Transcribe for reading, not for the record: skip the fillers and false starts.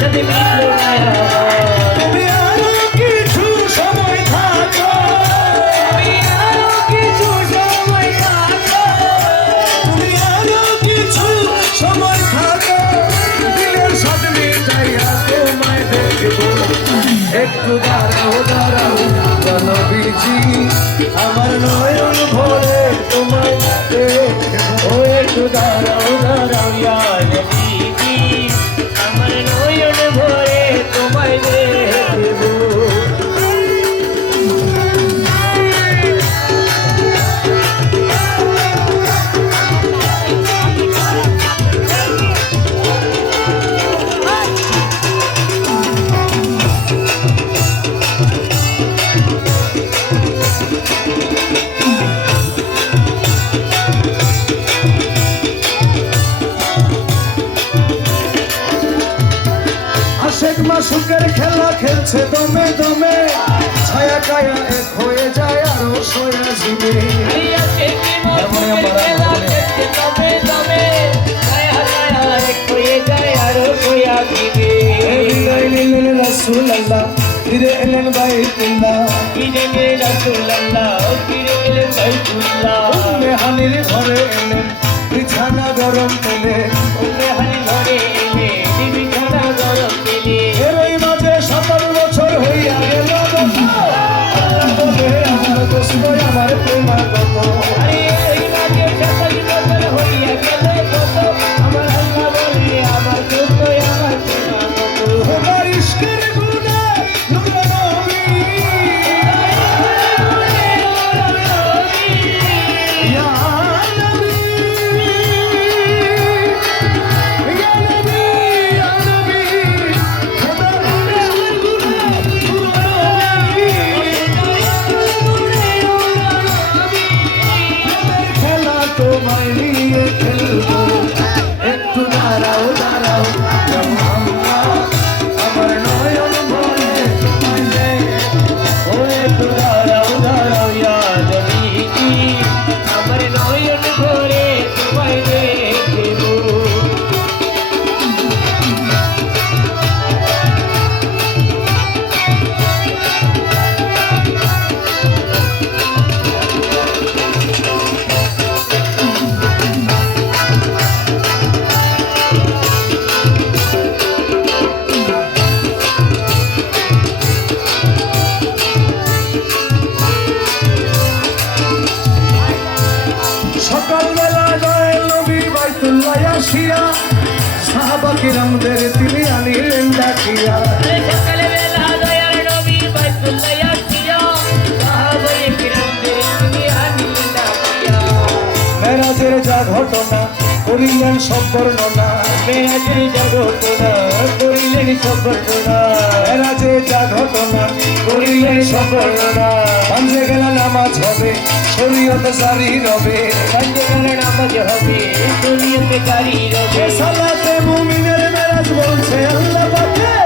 সাথে মিটলো না তুমি আরো কিছু সময় থাকো, তুমি আরো কিছু সময় থাকো, তুমি আরো কিছু সময় থাকো, দিলের সাথে মিটাইয়া তোমায় দেখবো। একটু দাঁড়াও দাঁড়াও নবীজি, আমার নয়ন ভরে তোমায় দেখবো। একটু দাঁড়াও দাঁড়াও ইয়া নবীজি আমার নয়ন ভরে তোমায় দেখব। আশেক মাসুকের খেলা খেলছে দমে দমে, ছায়া কায়া এক হয়ে যায় আরো সোয়া জীবে। আইয়া কি মনে খেলা খেলছে তবে তবে ছায়া ছায়া এক হয়ে যায় আরো কোয়া দিবে। বিদায় নিলেন রাসূলুল্লাহ, ফিরে এলেন বাইতুল্লাহ। ইনে রাসূলুল্লাহ ফিরে এলেন বাইতুল্লাহ। উম্মে হানির ঘরে এলেন, বিছানা গরম পেলে। উম্মে হানি ঘরে এলে বিছানা গরম পেলে। এরই মাঝে ৭৭ বছর হইয়া গেল গত। আল্লাহ বলে আমার দোস্ত আমার প্রেমাগত। আরে এই মাঝে ৭৭ বছর হইয়া গেল কত, আমার আল্লাহ বলে আমার দোস্ত আমার প্রেমাগত। তোমার ইশকের গুণে নূর নবী, ইয়া নবী, ইয়া নবী, ইয়া নবী। তোমার ইশকের গুণে নূর নবী, প্রেমের খেলা তোমায় নিয়ে খেলবো। একটু দাঁড়াও দাঁড়াও আমার নয়ন ভরে তোমায় দেখবো। ও একটু দাঁড়াও দাঁড়াও ইয়া নবীজি আমার নয়ন ভরে তোমায় দেখব। সকালবেলা দয়াল নবী বাইতুল্লাহ আসিয়া সাহাবা কিরামদের তিনি আনিলেন ডাকিয়া। সকালবেলা দয়াল নবী বাইতুল্লাহ আসিয়া সাহাবায়ে কিরামদের তিনি আনিলেন ডাকিয়া। মেরাজের যা ঘটনা করিলেন সব বর্ণনা। মেরাজের যা ঘটনা করিলেন সব বর্ণনা। মেরাজে যা ঘটনা করিলেন সব বর্ণনা। পাঞ্জে গেলা নামাজ হবে, শরীয়ত জারি রবে। পাঞ্জেবেলা নামাজ হবে শরীয়তে জারি রবে। সালাতে মুমিনের মেরাজ বলছে আল্লাহ